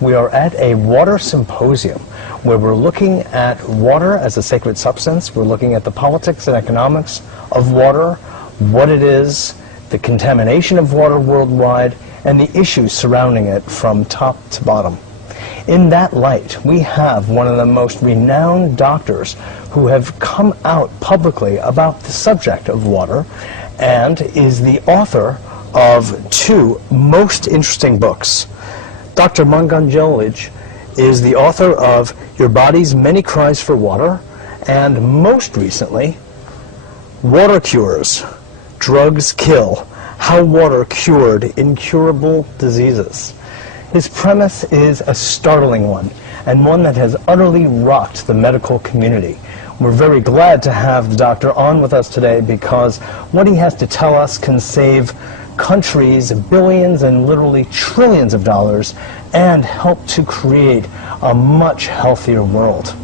We are at a water symposium where we're looking at water as a sacred substance. We're looking at the politics and economics of water, what it is, the contamination of water worldwide, and the issues surrounding it from top to bottom. In that light, we have one of the most renowned doctors who have come out publicly about the subject of water and is the author of two most interesting books. Dr. Batmanghelidj is the author of Your Body's Many Cries for Water, and most recently, Water Cures, Drugs Kill, How Water Cured Incurable Diseases. His premise is a startling one, and one that has utterly rocked the medical community. We're very glad to have the doctor on with us today because what he has to tell us can save countries billions and literally trillions of dollars and help to create a much healthier world.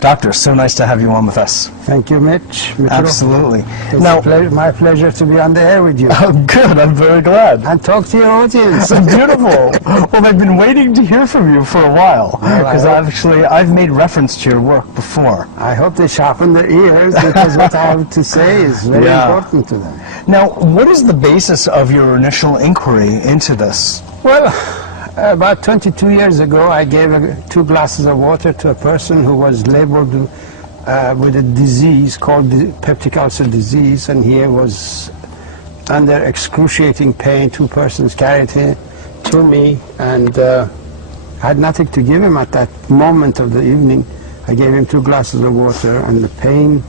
Doctor, so nice to have you on with us. Thank you, Mitch. Absolutely. It's my pleasure to be on the air with you. Oh, good. I'm very glad. And talk to your audience. Beautiful. Well, I've been waiting to hear from you for a while because I've made reference to your work before. I hope they sharpen their ears because what I have to say is very important to them. Now, what is the basis of your initial inquiry into this? Well, about 22 years ago, I gave 2 glasses of water to a person who was labeled with a disease called the peptic ulcer disease, and he was under excruciating pain. 2 persons carried him to me, and I had nothing to give him at that moment of the evening. I gave him 2 glasses of water, and the pain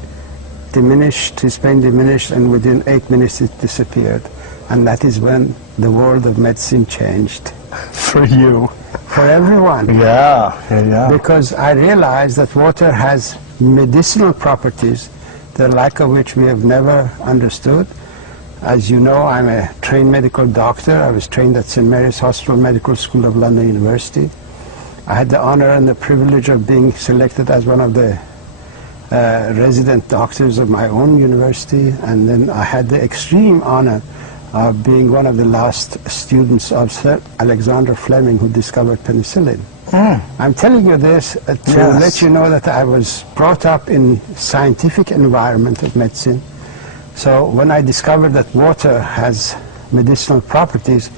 diminished, his pain diminished, and within 8 minutes it disappeared. And that is when the world of medicine changed. For you. For everyone. Yeah. Because I realized that water has medicinal properties, the like of which we have never understood. As you know, I'm a trained medical doctor. I was trained at St. Mary's Hospital Medical School of London University. I had the honor and the privilege of being selected as one of the resident doctors of my own university, and then I had the extreme honor of being one of the last students of Sir Alexander Fleming, who discovered penicillin. I'm telling you this to let you know that I was brought up in scientific environment of medicine. So when I discovered that water has medicinal properties,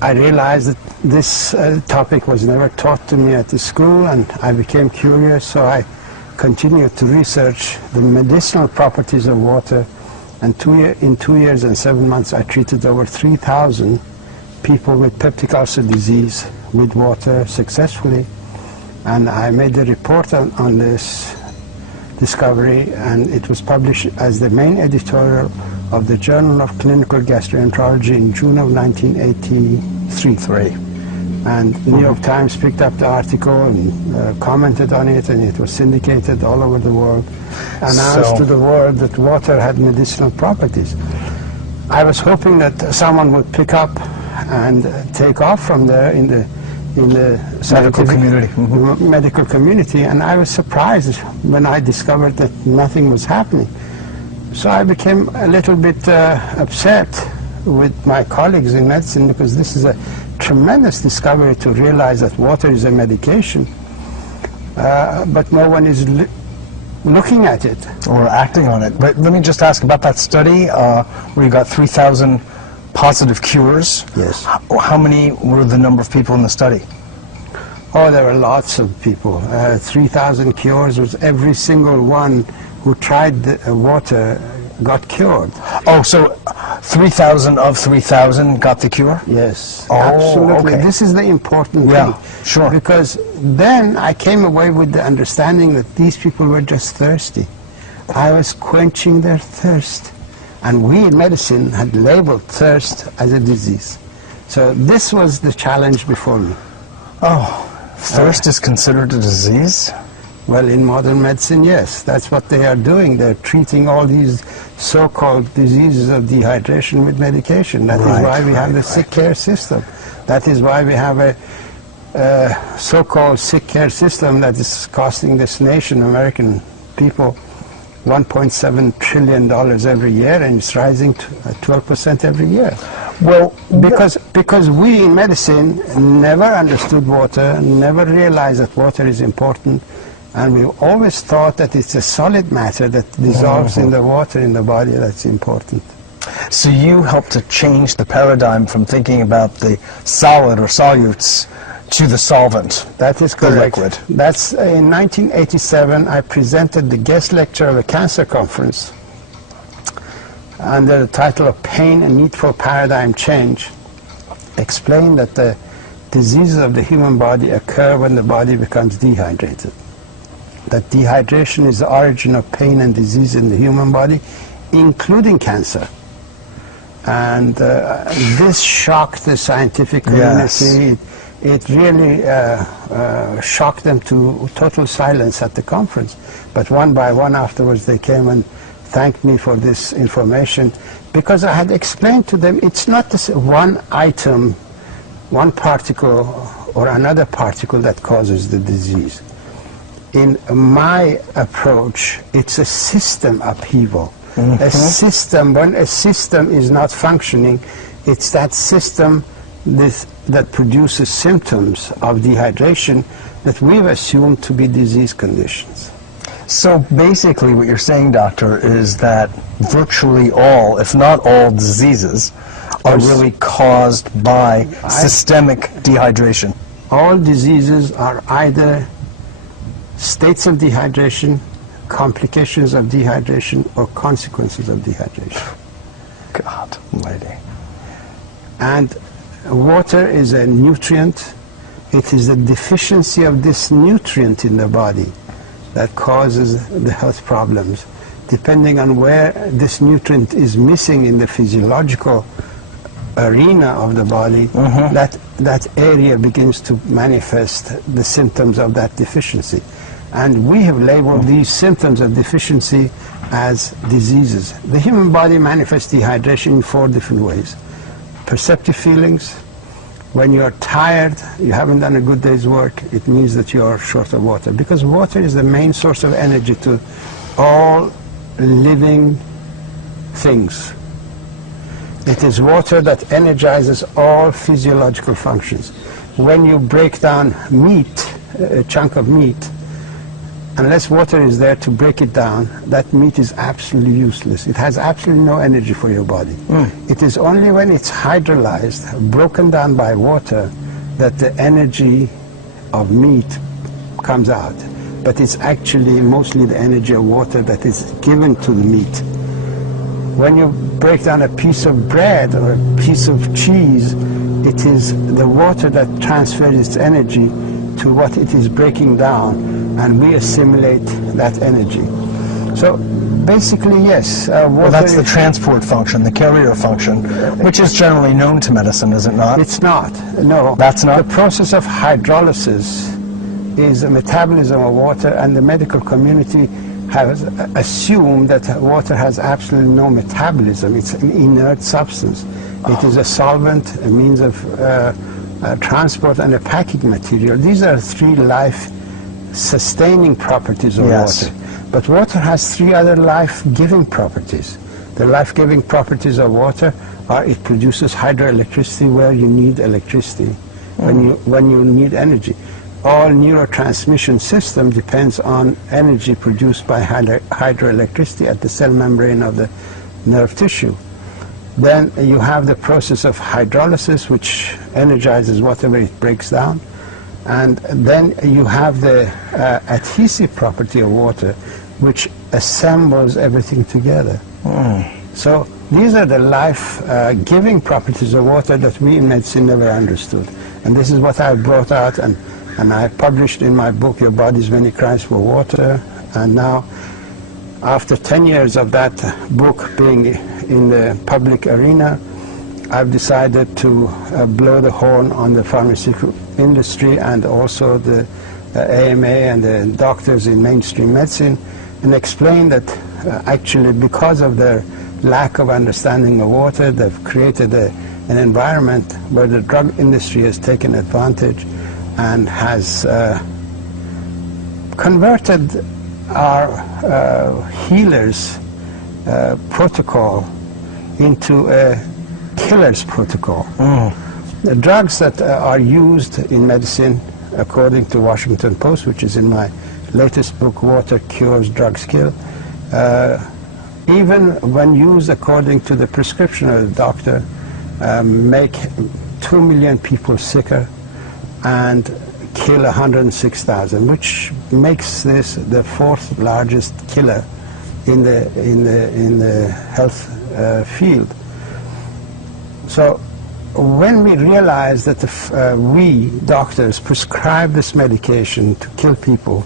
I realized that this topic was never taught to me at the school, and I became curious, so I continued to research the medicinal properties of water. And in 2 years and 7 months, I treated over 3,000 people with peptic ulcer disease with water successfully. And I made a report on this discovery, and it was published as the main editorial of the Journal of Clinical Gastroenterology in June of 1983. And New York Times picked up the article and commented on it, and it was syndicated all over the world, announced to the world that water had medicinal properties. I was hoping that someone would pick up and take off from there in the medical community, and I was surprised when I discovered that nothing was happening. So I became a little bit upset with my colleagues in medicine, because this is a tremendous discovery to realize that water is a medication, but no one is looking at it. Or acting on it. But let me just ask about that study where you got 3,000 positive cures. Yes. How many were the number of people in the study? Oh, there were lots of people. 3,000 cures was every single one who tried the water got cured. Oh, so 3,000 of 3,000 got the cure? Yes, oh, absolutely. Okay. This is the important thing. Sure. Because then I came away with the understanding that these people were just thirsty. I was quenching their thirst. And we in medicine had labeled thirst as a disease. So this was the challenge before me. Oh, thirst is considered a disease? Well, in modern medicine, yes. That's what they are doing. They're treating all these so-called diseases of dehydration with medication. That is why we have the sick care system. That is why we have a so-called sick care system that is costing this nation, American people, $1.7 trillion every year, and it's rising to 12% every year. Well, Because we in medicine never understood water, never realized that water is important, and we always thought that it's a solid matter that dissolves in the water in the body that's important. so you helped to change the paradigm from thinking about the solid or solutes to the solvent. That is The correct. liquid. That's in 1987. I presented the guest lecture of a cancer conference under the title of Pain and Need for Paradigm Change. Explained that the diseases of the human body occur when the body becomes dehydrated. That dehydration is the origin of pain and disease in the human body, including cancer. And this shocked the scientific community. Yes. It really shocked them to total silence at the conference. But one by one afterwards they came and thanked me for this information, because I had explained to them it's not this one item, one particle or another particle that causes the disease. In my approach, it's a system upheaval. A system, when a system is not functioning, it's that system that produces symptoms of dehydration that we've assumed to be disease conditions. So basically what you're saying, doctor, is that virtually all, if not all, diseases are really caused by systemic dehydration. All diseases are either states of dehydration, complications of dehydration, or consequences of dehydration. God almighty. And water is a nutrient. It is the deficiency of this nutrient in the body that causes the health problems. Depending on where this nutrient is missing in the physiological arena of the body, that area begins to manifest the symptoms of that deficiency. And we have labeled these symptoms of deficiency as diseases. The human body manifests dehydration in 4 different ways. Perceptive feelings. When you're tired, you haven't done a good day's work, it means that you're short of water. Because water is the main source of energy to all living things. It is water that energizes all physiological functions. When you break down meat, a chunk of meat, unless water is there to break it down, that meat is absolutely useless. It has absolutely no energy for your body. It is only when it's hydrolyzed, broken down by water, that the energy of meat comes out. But it's actually mostly the energy of water that is given to the meat. When you break down a piece of bread or a piece of cheese, it is the water that transfers its energy to what it is breaking down, and we assimilate that energy. So basically, yes, water. Well, that's the transport function, the carrier function, which is generally known to medicine, is it not? It's not, no. That's not? The process of hydrolysis is a metabolism of water, and the medical community has assumed that water has absolutely no metabolism. It's an inert substance. It is a solvent, a means of transport, and a packing material. These are 3 life-sustaining properties of water. But water has 3 other life-giving properties. The life-giving properties of water are it produces hydroelectricity where you need electricity, when you need energy. All neurotransmission system depends on energy produced by hydroelectricity at the cell membrane of the nerve tissue. Then you have the process of hydrolysis, which energizes whatever it breaks down. And then you have the adhesive property of water, which assembles everything together. So these are the life-giving properties of water that we in medicine never understood. And this is what I brought out, and I published in my book, Your Body's Many Cries for Water. And now, after 10 years of that book being in the public arena, I've decided to blow the horn on the pharmaceutical industry and also the AMA and the doctors in mainstream medicine, and explain that actually because of their lack of understanding of water, they've created an environment where the drug industry has taken advantage and has converted our healer's protocol into a killer's protocol. The drugs that are used in medicine, according to Washington Post, which is in my latest book, Water Cures, Drugs Kill, even when used according to the prescription of the doctor, make 2 million people sicker and kill 106,000, which makes this the 4th largest killer in the health field. So when we realize that we doctors prescribe this medication to kill people,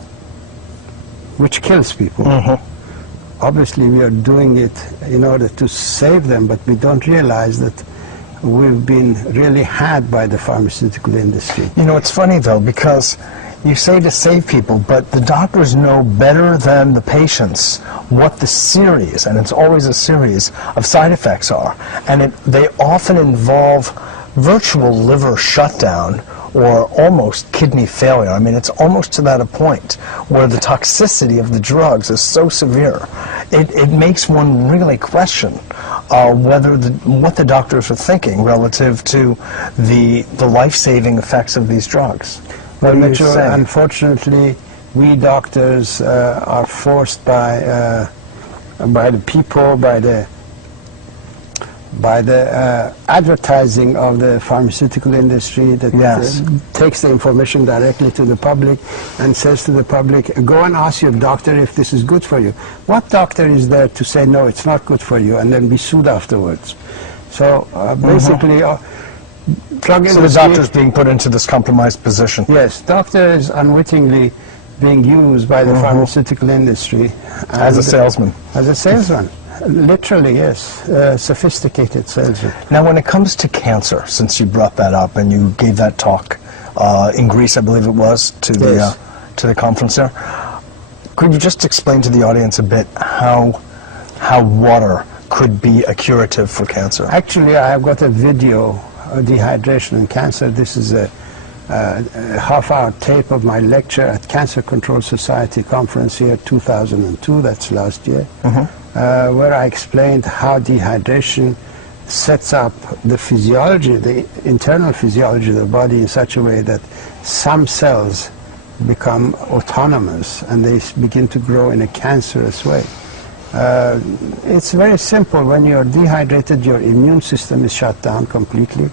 which kills people, obviously we are doing it in order to save them, but we don't realize that we've been really had by the pharmaceutical industry. You know, it's funny though, because you say to save people, but the doctors know better than the patients what the series, and it's always a series, of side effects are. And they often involve virtual liver shutdown or almost kidney failure. I mean, it's almost to that point where the toxicity of the drugs is so severe. It makes one really question what the doctors are thinking relative to the life-saving effects of these drugs. Well, Mitchell, unfortunately, we doctors are forced by the people, by the advertising of the pharmaceutical industry that takes the information directly to the public and says to the public, go and ask your doctor if this is good for you. What doctor is there to say, no, it's not good for you, and then be sued afterwards? So basically, drug industry... So the doctor's being put into this compromised position. Yes, doctor is unwittingly being used by the pharmaceutical industry. As a salesman. As a salesman. Literally, yes. Sophisticated salesman. Now, when it comes to cancer, since you brought that up and you gave that talk in Greece, I believe it was, to the conference there, could you just explain to the audience a bit how water could be a curative for cancer? Actually, I have got a video of dehydration and cancer. This is a half-hour tape of my lecture at Cancer Control Society conference here, 2002, that's last year, where I explained how dehydration sets up the physiology, the internal physiology of the body in such a way that some cells become autonomous and they begin to grow in a cancerous way. It's very simple. When you're dehydrated, your immune system is shut down completely,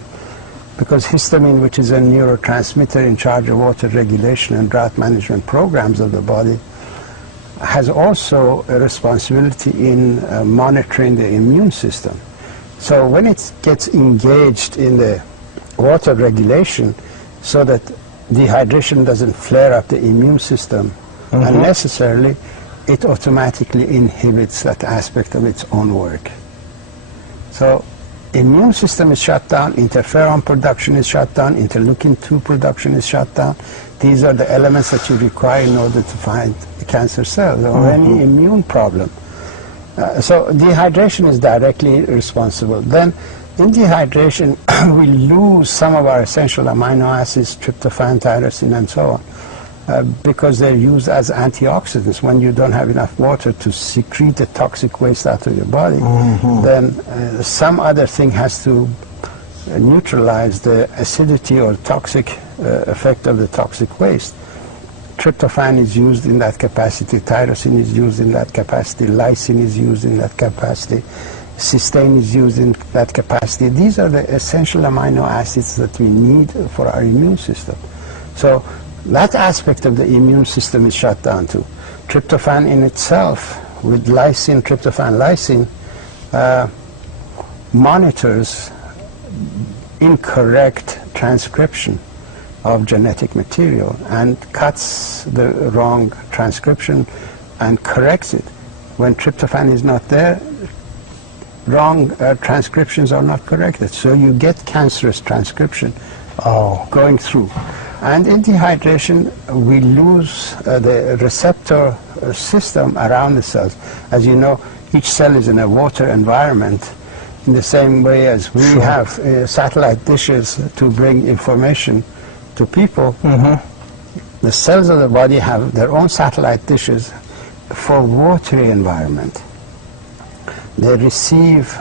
because histamine, which is a neurotransmitter in charge of water regulation and drought management programs of the body, has also a responsibility in monitoring the immune system. So when it gets engaged in the water regulation so that dehydration doesn't flare up the immune system unnecessarily, it automatically inhibits that aspect of its own work. So immune system is shut down, interferon production is shut down, interleukin-2 production is shut down. These are the elements that you require in order to find the cancer cells or any immune problem. So dehydration is directly responsible. Then in dehydration, we lose some of our essential amino acids, tryptophan, tyrosine, and so on, because they're used as antioxidants. When you don't have enough water to secrete the toxic waste out of your body, then some other thing has to neutralize the acidity or toxic effect of the toxic waste. Tryptophan is used in that capacity, tyrosine is used in that capacity, lysine is used in that capacity, cysteine is used in that capacity. These are the essential amino acids that we need for our immune system. So that aspect of the immune system is shut down too. Tryptophan in itself, with lysine, tryptophan, lysine, monitors incorrect transcription of genetic material and cuts the wrong transcription and corrects it. When tryptophan is not there, wrong transcriptions are not corrected. So you get cancerous transcription going through. And in dehydration, we lose the receptor system around the cells. As you know, each cell is in a water environment in the same way as we have satellite dishes to bring information to people. The cells of the body have their own satellite dishes for watery environment, they receive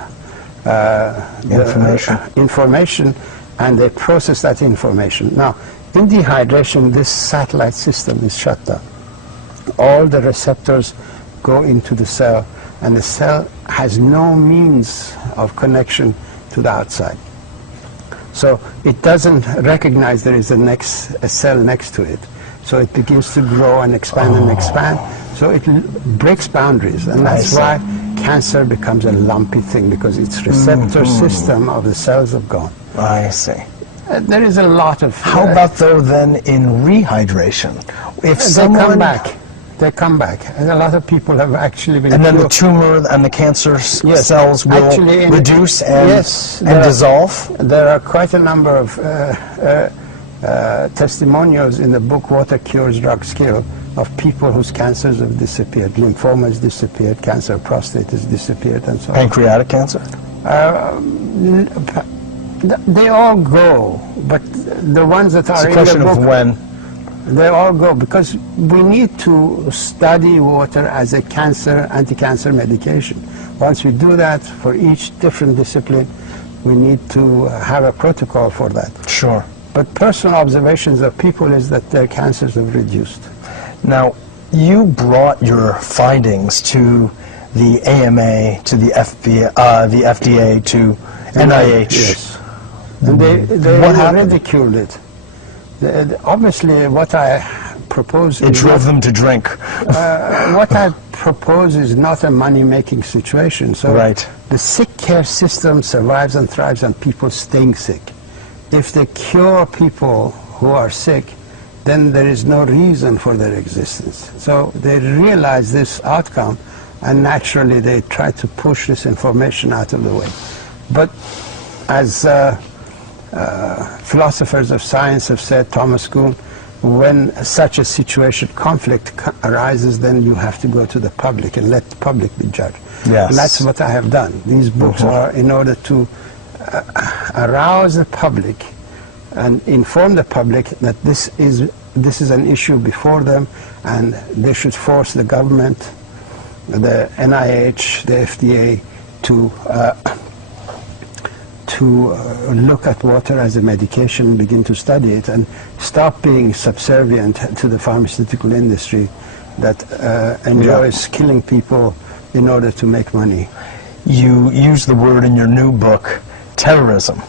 information and they process that information. Now, in dehydration, this satellite system is shut down. All the receptors go into the cell, and the cell has no means of connection to the outside. So it doesn't recognize there is a cell next to it. So it begins to grow and expand and expand. So it breaks boundaries, and that's why cancer becomes a lumpy thing, because its receptor system of the cells have gone. I see. There is a lot of... How about, though, then, in rehydration? If they come back. They come back. And a lot of people have actually been... And then the tumor and the cancer cells will actually reduce and dissolve? There are quite a number of testimonials in the book Water Cures, Drugs Kill, of people whose cancers have disappeared. Lymphoma has disappeared, cancer of prostate has disappeared, and so on. Pancreatic cancer? They all go, but the ones that are in the book... It's a question of when. They all go, because we need to study water as a anti-cancer medication. Once we do that for each different discipline, we need to have a protocol for that. Sure. But personal observations of people is that their cancers have reduced. Now, you brought your findings to the AMA, to the FDA, to NIH. Yes. And they ridiculed it. Obviously, what I propose... It drove them to drink. What I propose is not a money-making situation. So the sick care system survives and thrives on people staying sick. If they cure people who are sick, then there is no reason for their existence. So they realize this outcome, and naturally they try to push this information out of the way. But as philosophers of science have said, Thomas Kuhn, when such a situation, conflict arises, then you have to go to the public and let the public be judged. Yes. And that's what I have done. These books are in order to arouse the public and inform the public that this is an issue before them, and they should force the government, the NIH, the FDA to look at water as a medication, begin to study it, and stop being subservient to the pharmaceutical industry that enjoys killing people in order to make money. You use the word in your new book, terrorism,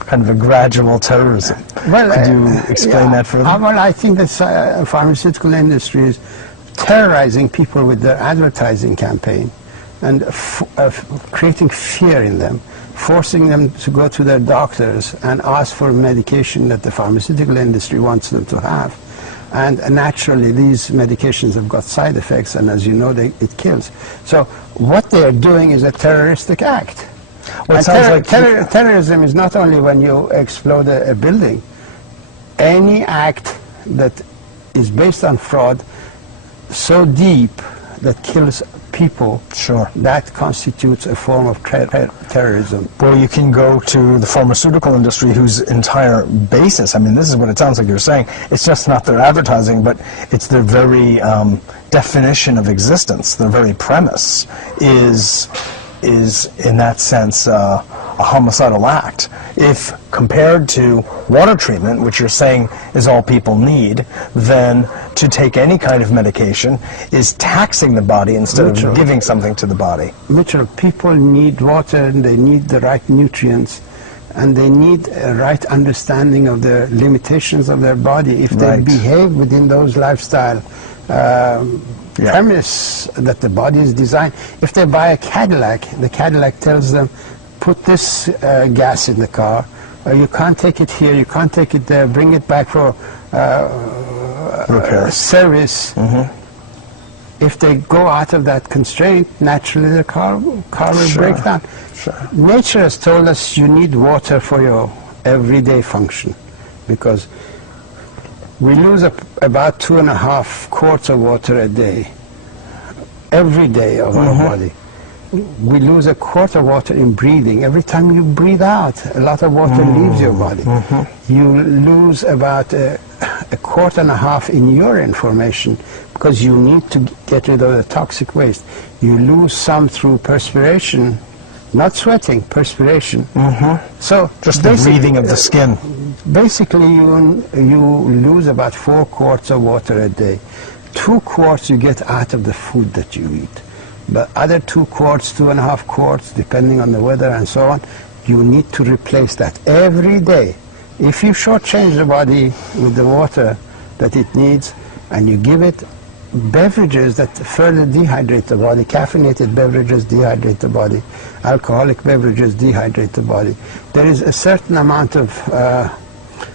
kind of a gradual terrorism. Well, could you explain that further? Well, I think that pharmaceutical industry is terrorizing people with their advertising campaign and creating fear in them, forcing them to go to their doctors and ask for medication that the pharmaceutical industry wants them to have. And naturally, these medications have got side effects, and as you know, it kills. So what they are doing is a terroristic act. Well, terrorism is not only when you explode a building. Any act that is based on fraud so deep that kills people, that constitutes a form of terrorism. Well, you can go to the pharmaceutical industry, whose entire basis, I mean, this is what it sounds like you're saying, it's just not their advertising, but it's their very definition of existence, their very premise is in that sense a homicidal act. If compared to water treatment, which you're saying is all people need, then to take any kind of medication is taxing the body instead of giving something to the body. Mitchell, people need water, and they need the right nutrients, and they need a right understanding of the limitations of their body. If they behave within those lifestyle premise that the body is designed. If they buy a Cadillac, the Cadillac tells them, put this gas in the car, you can't take it here, you can't take it there, bring it back for repair service. If they go out of that constraint, naturally the car will break down. Nature has told us you need water for your everyday function, because we lose about 2.5 quarts of water a day, every day of our body. We lose 1 quart of water in breathing. Every time you breathe out, a lot of water leaves your body. You lose about 1.5 quarts in urine formation because you need to get rid of the toxic waste. You lose some through perspiration, not sweating, perspiration. So Just the breathing of the skin. basically you lose about 4 quarts of water a day. 2 quarts you get out of the food that you eat. But other 2 quarts, 2.5 quarts, depending on the weather and so on, you need to replace that every day. If you shortchange the body with the water that it needs and you give it beverages that further dehydrate the body, caffeinated beverages dehydrate the body, alcoholic beverages dehydrate the body. There is a certain amount of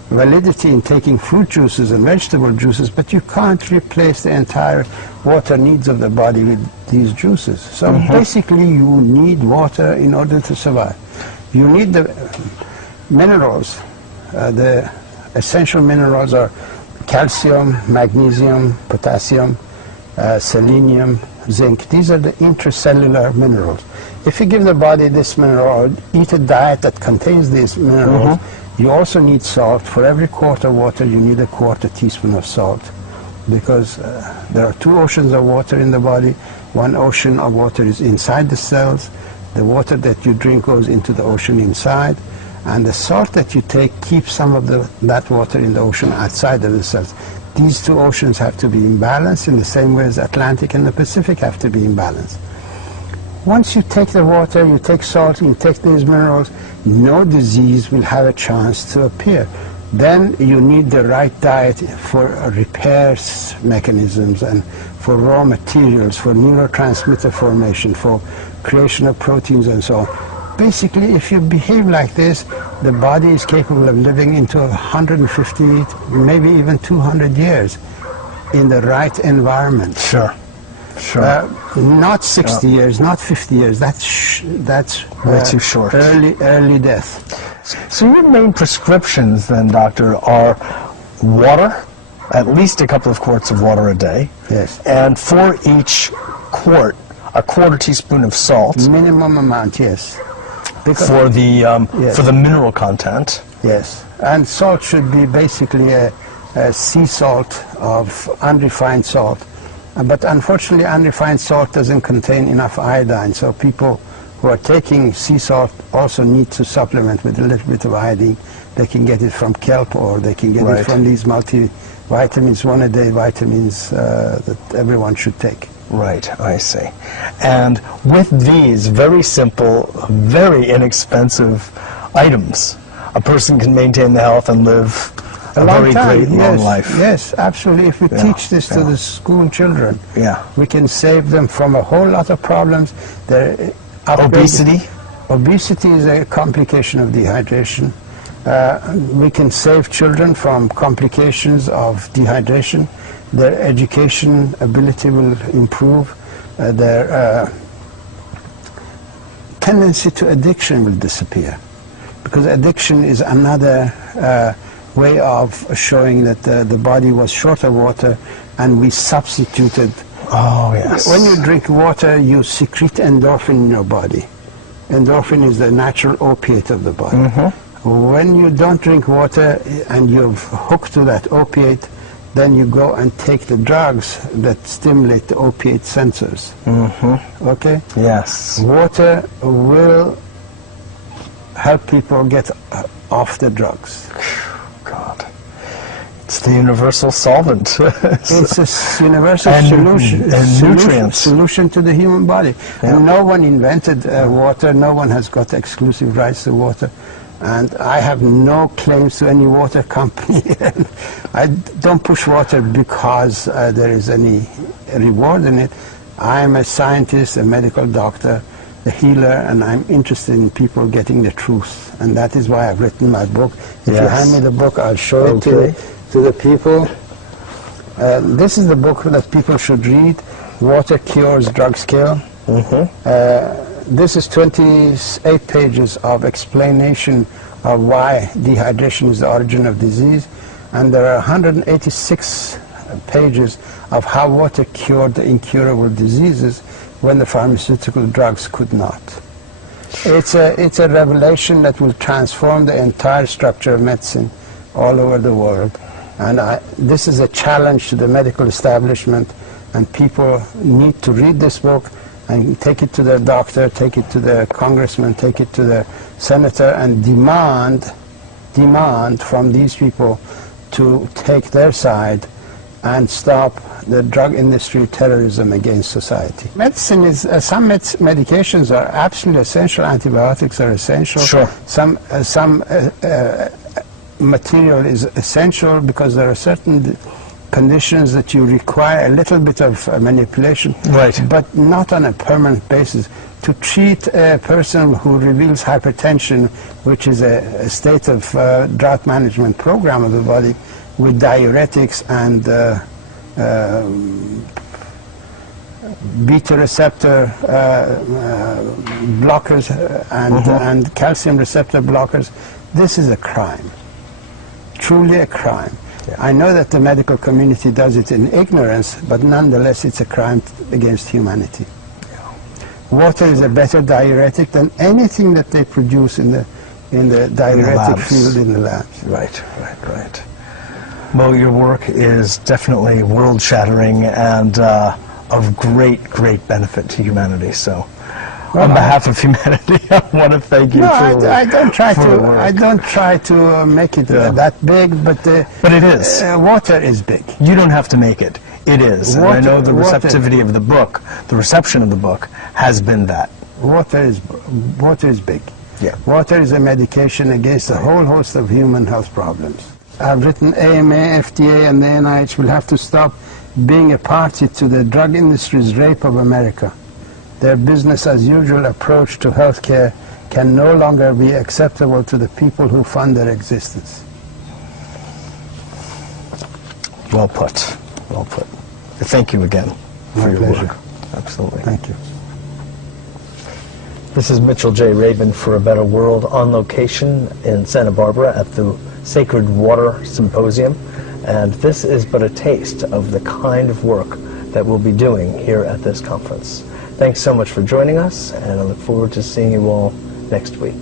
validity in taking fruit juices and vegetable juices, but you can't replace the entire water needs of the body with these juices. So basically you need water in order to survive. You need the minerals. The essential minerals are calcium, magnesium, potassium, selenium, zinc. These are the intracellular minerals. If you give the body this mineral, or eat a diet that contains these minerals, you also need salt. For every quart of water, you need a quarter teaspoon of salt, because there are 2 oceans of water in the body. One ocean of water is inside the cells. The water that you drink goes into the ocean inside, and the salt that you take keeps some of that water in the ocean outside of the cells. These 2 oceans have to be in balance in the same way as the Atlantic and the Pacific have to be in balance. Once you take the water, you take salt, you take these minerals, no disease will have a chance to appear. Then you need the right diet for repair mechanisms and for raw materials, for neurotransmitter formation, for creation of proteins and so on. Basically, if you behave like this, the body is capable of living into 150, maybe even 200 years in the right environment. Sure. Not 60 years, not 50 years. That's way too short. Early death. So your main prescriptions then, doctor, are water, at least a couple of quarts of water a day. Yes. And for each quart, a quarter teaspoon of salt. Minimum amount, yes. Because For the yes. for the mineral content. Yes. And salt should be basically a sea salt of unrefined salt. But unfortunately, unrefined salt doesn't contain enough iodine, so people who are taking sea salt also need to supplement with a little bit of iodine. They can get it from kelp, or they can get it from these multivitamins, 1 a day vitamins that everyone should take. Right, I see. And with these very simple, very inexpensive items, a person can maintain the health and live a very great long life. Yes, absolutely. If we teach this to the school children, we can save them from a whole lot of problems. Obesity? Obesity is a complication of dehydration. We can save children from complications of dehydration. Their education ability will improve. Their tendency to addiction will disappear, because addiction is another way of showing that the body was short of water and we substituted. Oh, yes. When you drink water, you secrete endorphin in your body. Endorphin is the natural opiate of the body. When you don't drink water and you're hooked to that opiate, then you go and take the drugs that stimulate the opiate sensors. Okay? Yes. Water will help people get off the drugs. God. It's the universal solvent. It's a universal solution to the human body. And no one invented water. No one has got exclusive rights to water. And I have no claims to any water company. I don't push water because there is any reward in it. I am a scientist, a medical doctor, a healer, and I'm interested in people getting the truth. And that is why I've written my book. If you hand me the book, I'll show it to the people. This is the book that people should read. Water Cures, Drugs Kill. This is 28 pages of explanation of why dehydration is the origin of disease, and there are 186 pages of how water cured the incurable diseases when the pharmaceutical drugs could not. It's a revelation that will transform the entire structure of medicine all over the world, and this is a challenge to the medical establishment And people need to read this book and take it to their doctor, take it to their congressman, take it to their senator, and demand from these people to take their side and stop the drug industry terrorism against society. Medicine is, some medications are absolutely essential, antibiotics are essential. Sure. Some material is essential because there are certain conditions that you require a little bit of manipulation, right, but not on a permanent basis. To treat a person who reveals hypertension, which is a state of drought management program of the body, with diuretics and beta receptor blockers and calcium receptor blockers, this is a crime, truly a crime. Yeah. I know that the medical community does it in ignorance, but nonetheless it's a crime against humanity. Yeah. Water is a better diuretic than anything that they produce in the diuretic field in the labs. Right. Well, your work is definitely world-shattering and of great benefit to humanity. So, well, on behalf of humanity, I want to thank you. I don't try to make it that big, but it is. Water is big. You don't have to make it. It is. And I know the receptivity of the book, the reception of the book, has been that. Water is big. Yeah. Water is a medication against a whole host of human health problems. I've written AMA, FDA, and the NIH will have to stop being a party to the drug industry's rape of America. Their business-as-usual approach to healthcare can no longer be acceptable to the people who fund their existence. Well put. Well put. Thank you again for your work. Absolutely. Thank you. This is Mitchell J. Rabin for A Better World, on location in Santa Barbara at the Sacred Water Symposium. And this is but a taste of the kind of work that we'll be doing here at this conference. Thanks so much for joining us, and I look forward to seeing you all next week.